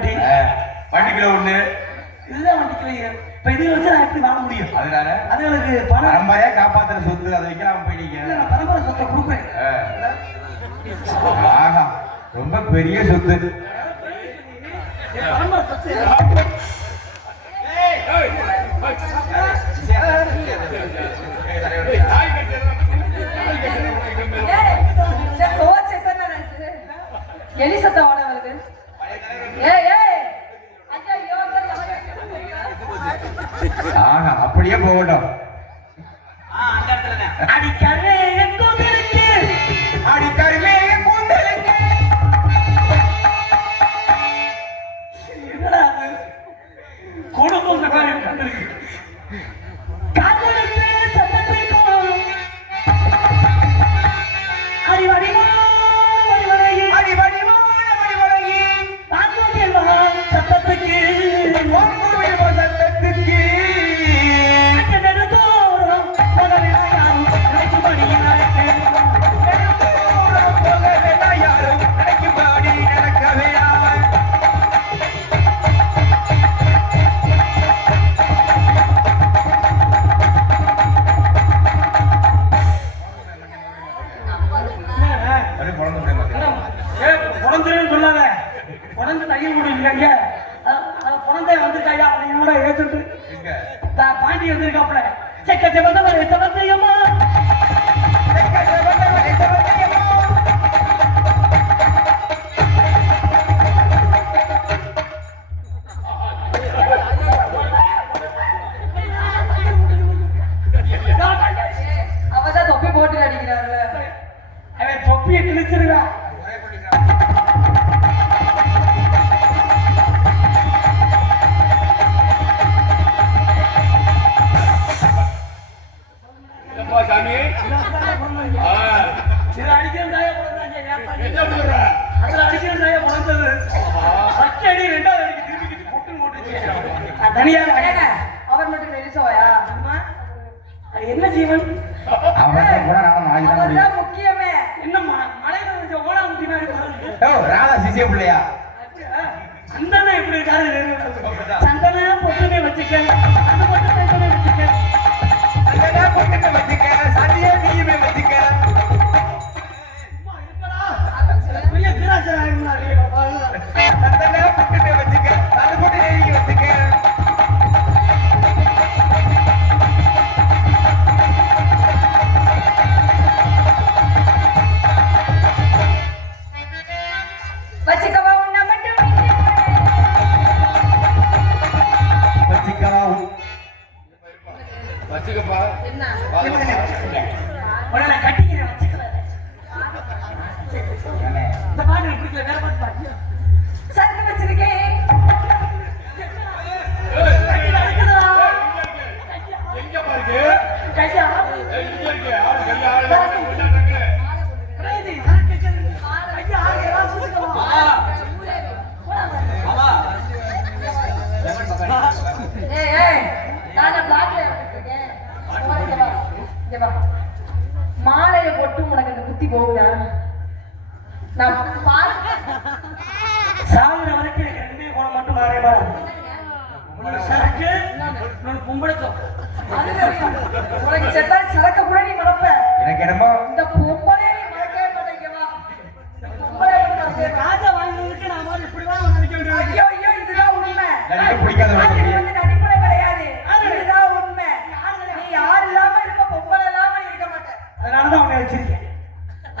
வண்டி வண்டிக்குள்ள ஒண்ணு இதுதான் வண்டிக்குள்ள இப்ப இதை வச்சு நான் எப்படி வாழ முடியும் அதனால அது எனக்கு பரம்பரையா காப்பாத்துற சொத்து அதை வைக்கலாம் போய் நீங்க நான் பரம்பரை சொத்தை கொடுப்பேன் ஆஹா ரொம்ப பெரிய சொத்து பரம்பரை சொத்து எலிசத்தை ஆஹா அப்படியே போகட்டும். அடிக்காது.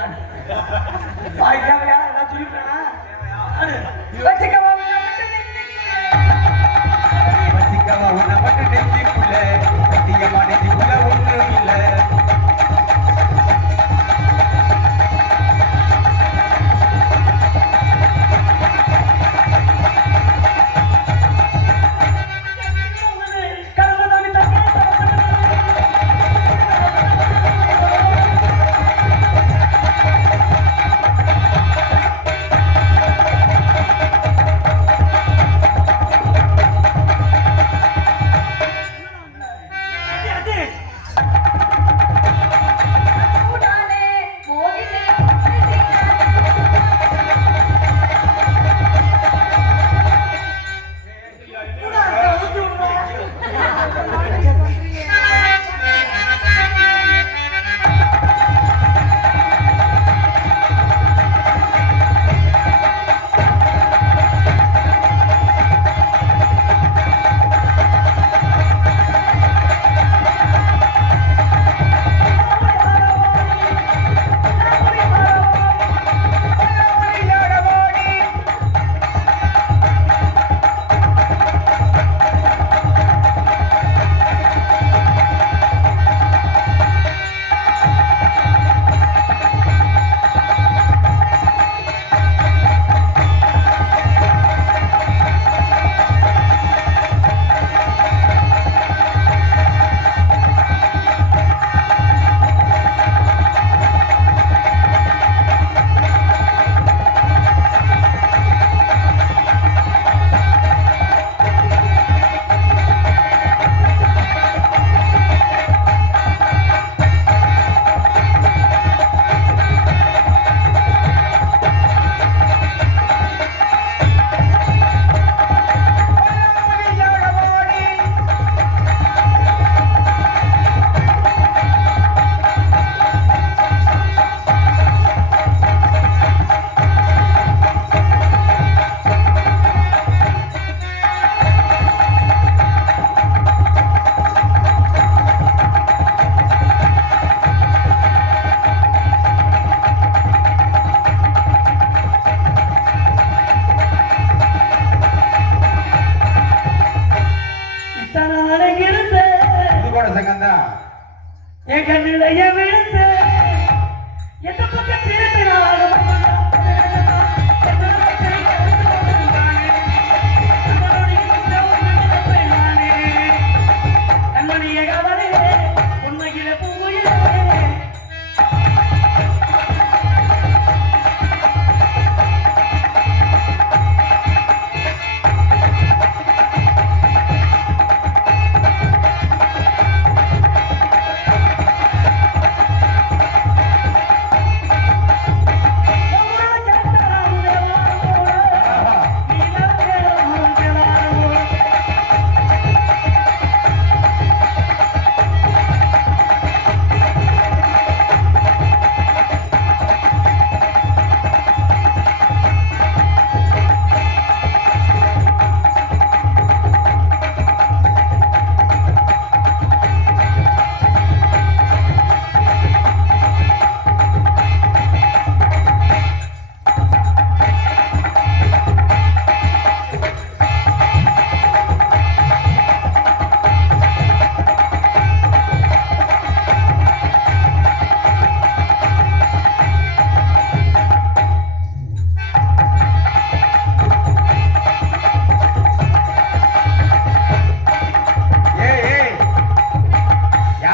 Come on.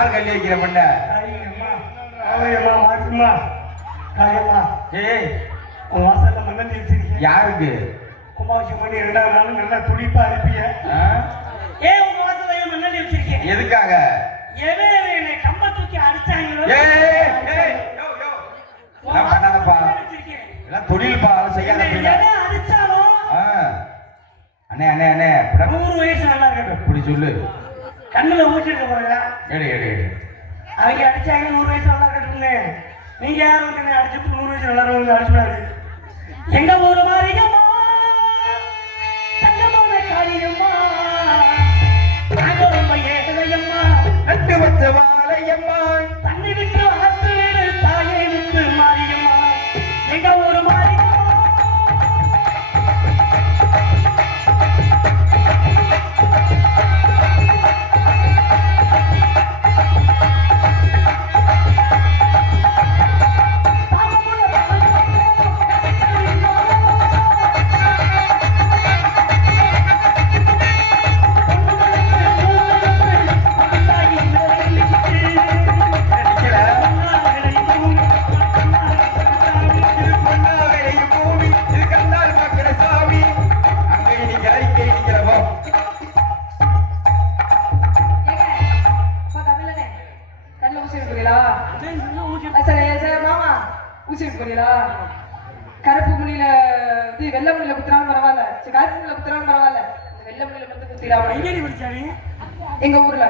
யார் கல்லி வைக்கிற பண்ண. ஏய். யாருக்கு? ஆ? ஏன் உங்க வாசல்ல ஏன் மண்ணெண்ணெய் வச்சிருக்கீங்க? எதுக்காக? எவன் எவன் என்னை கம்ப தூக்கி அடிச்சாங்களோ, ஏய் ஏய், ஏய் யோ யோ உன் எல்லாம் பண்ணாதப்பா. வாசல்ல வச்சிருக்கேன். எல்லாம் தொழில்பா அதெல்லாம் செய்யாத என்னை அப்படின்னா. எவன் அடிச்சாலும் ஆ. அண்ணே அண்ணே அண்ணே நூறு வயசு நல்லா இருக்கட்டும். இப்படி சொல்லு. கண்ணுல ஊற்றிட்டு போறீங்களா? அவங்க அடிச்சாங்க நூறு வயசு நல்லா இருக்கட்டும்னு. நீங்க யாரும் வந்து அடிச்சுட்டு நூறு வயசு இருக்கணும்னு அடிச்சுடாது. எங்க ஊரு மாரியம்மா, தங்கமான காரியம்மா, எங்கடி படிச்சாரு எங்க ஊர்ல.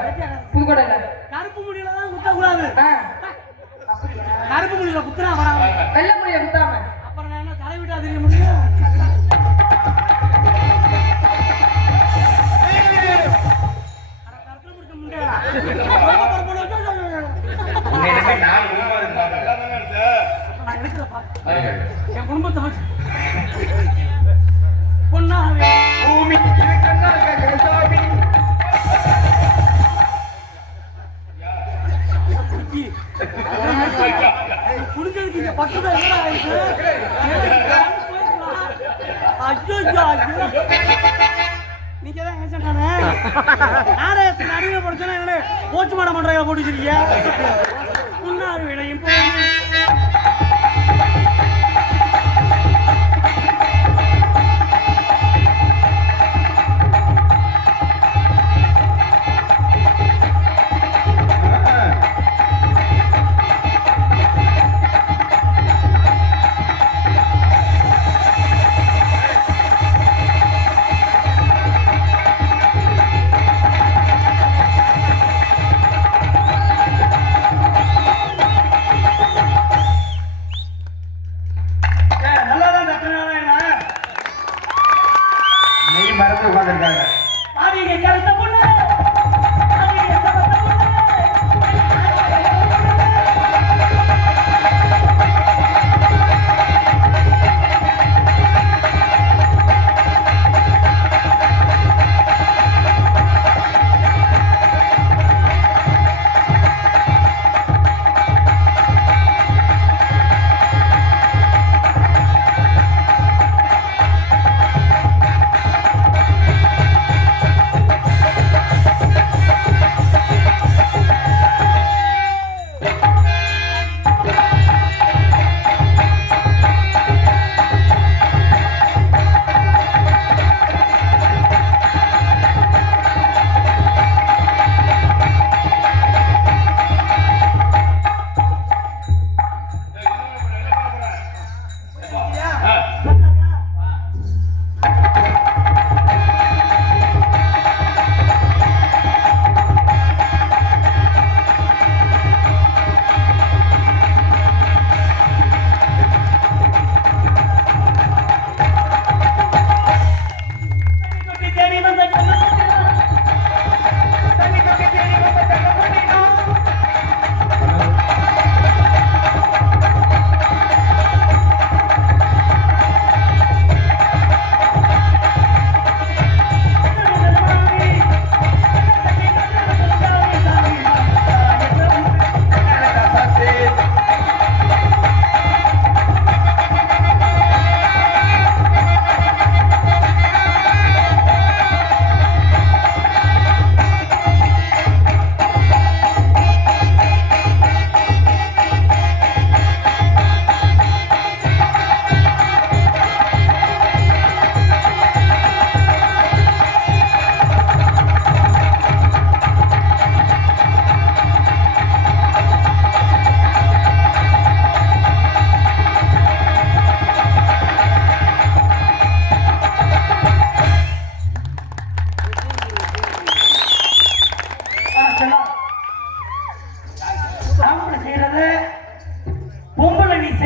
புதுக்கோட்டையில. கருப்பு முடியல தான் குத்த கூடாது கருப்பு முடியல குத்துனா வராம வெள்ளை முனியில குத்தாம. அப்புறம் நான் என்ன தலை விட்டா தெரிய முடியும் அட, கருத்துல முடிச்ச முண்டையா. இனிமே குடிக்கிறதுக்கு இங்க பக்கத்துல என்னடா ஆயிடுச்சு? ஐயோ, ஐயோ, நீங்க தான் ஏஜென்ட் தானே? நாடகத்துக்கு நடுவுல படிச்சோன்னா போச்சு மாடம் பண்றாங்க போட்டு வச்சிருக்கீங்க? புண்ணாறு விளையும்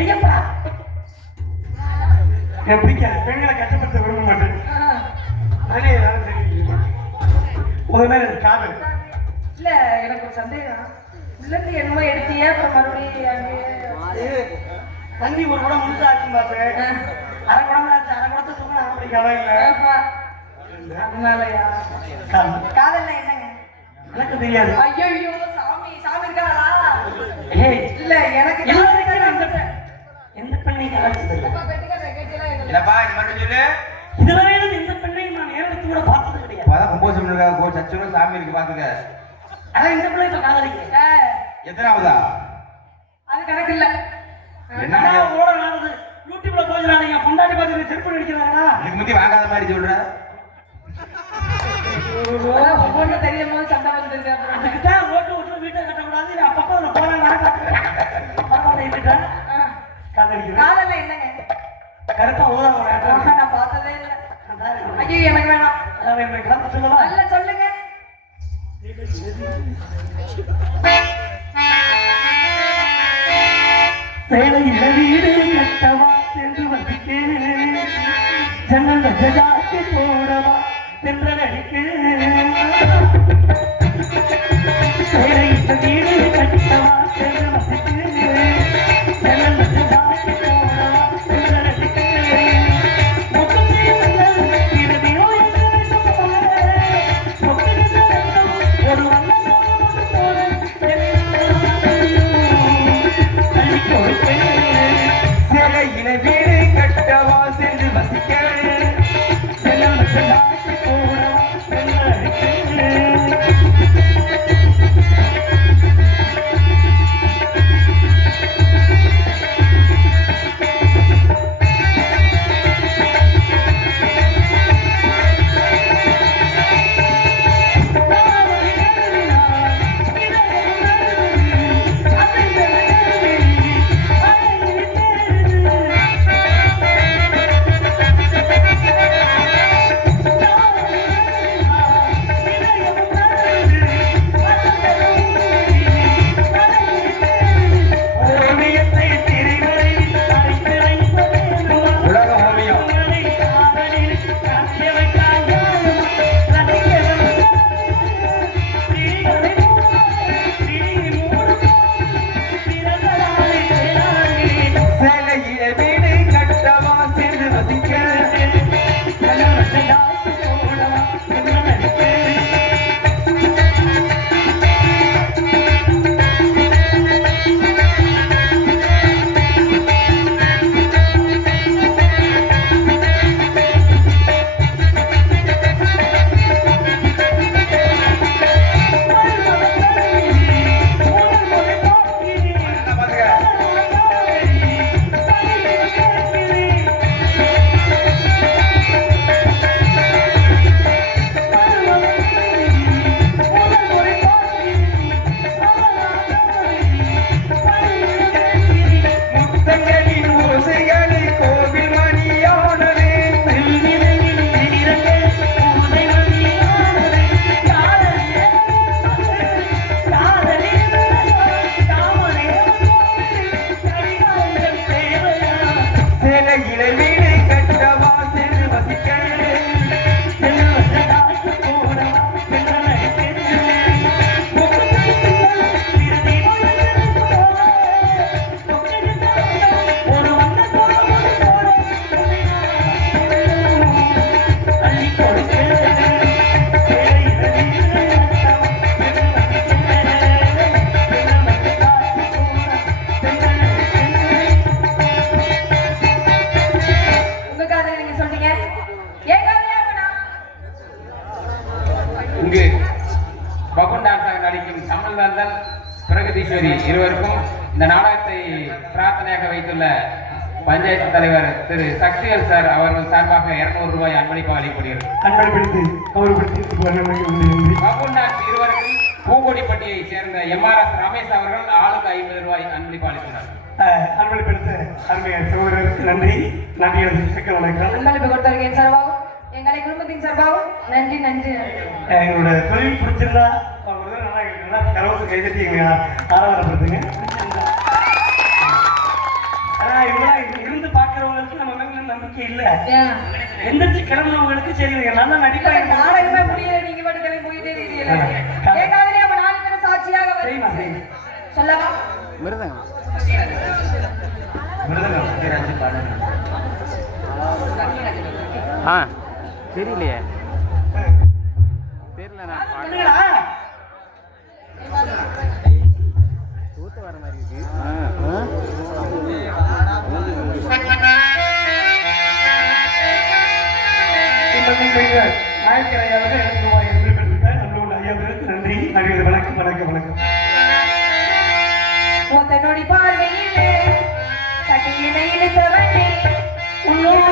செய்யப்படா எனக்கு பிடிக்காது. பெண்களை கஷ்டப்படுத்த விரும்ப மாட்டேன் நானே ஏதாவது தெரியும் முதல்ல எனக்கு காதல். இல்ல எனக்கு ஒரு சந்தேகம். உள்ள இருந்து என்னமோ எடுத்தியே அப்புறம் மறுபடியும் தண்ணி ஒரு குடம் முழுசா ஆச்சும் பாத்து அரை குடம் ஆச்சு. அரை குடத்தை தூக்கினா அப்படி கதை இல்லை. அதனாலயா? காதல். காதல்ல என்னங்க? எனக்கு தெரியாது. ஐயோ சாமி சாமி இருக்காளா இல்ல எனக்கு எல்லா காதல் வரைக்கும் எந்த தெரியாது. இல்லப்பா இது மட்டும் சொல்லு? இதுவரையிலும் எந்த பெண்ணையும் நான் நேரத்துக்கு கூட பார்த்தது கிடையாது. இப்பதான் கும்போசம் இருக்கா கோ சச்சுரும் சாமி இருக்கு பாத்துக்க. ஆனா இந்த பிள்ளை இப்ப காதலிக்கிறேன் எத்தனாவதா? அது கணக்கு இல்ல. என்ன? ஓட நாடுது யூடியூப்ல போகிறாங்க என் பொண்டாட்டி பார்த்து செருப்பு அடிக்கிறாங்களா முந்தி வாங்காத மாதிரி சொல்ற. அதான் ஒவ்வொன்னு தெரியும் போது சண்டை வந்துருக்கு அப்புறம். ரோட்டு விட்டு வீட்டை கட்டக்கூடாது. நான் அப்பப்போ அதில் என்னங்க? கரெக்டா உதவ ஆஹா, நான் பார்த்ததே இல்ல. ஐயோ எனக்கு வேணாம். நல்ல சொல்லுங்க. சேலையில வீடு கட்டவா சென்று வசிக்கு ஜன்னல் ஜாக்கி போடவா தென்றலடிக்கு தலைவர் திரு சக்திவேல் சார் அவர்கள் சார்பாக இருநூறு ரூபாய் அன்பளிப்பு அளிக்கப்படுகிறது. அன்பளிப்படுத்தி டான்ஸ் இருவருக்கும் பூங்கொடிப்பட்டியை சேர்ந்த எம்ஆர்எஸ் ரமேஷ் அவர்கள் ஆளுக்கு ஐம்பது ரூபாய் அன்பளிப்பு அளிக்கிறார் அன்பளிப்படுத்த அருமையான சகோதரருக்கு நன்றி. நன்றி மிக்க வணக்கம் அன்பளிப்பு கொடுத்தவர்கள் என் சார்பாகவும் எங்களை குடும்பத்தின் சார்பாகவும் நன்றி நன்றி எங்களோட தொழில் பிடிச்சிருந்தா நல்லா கரவசம் கைதட்டி ஆராதனைப்படுத்துங்க நம்பிக்கை இல்ல? எந்திரிச்சு கிளம்புனவங்களுக்கு சரி நல்லா நடிப்பாங்க. நாடகமே முடியல நீங்க மட்டும் கிளம்பி போயிட்டே காதலியா அப்ப நாலு பேரும் சாட்சியாக. சொல்லவா? மிருதங்கம். ஆ தெரியலையே. இப்ப நீங்க நாயக்கர் ஐயாவுக்கு எனக்கு ரூபாய் ஐயாவிற்கு நன்றி வணக்கம் வணக்கம் வணக்கம். பார்வையிலே கட்டியினை இழுத்தவனே உன்னோட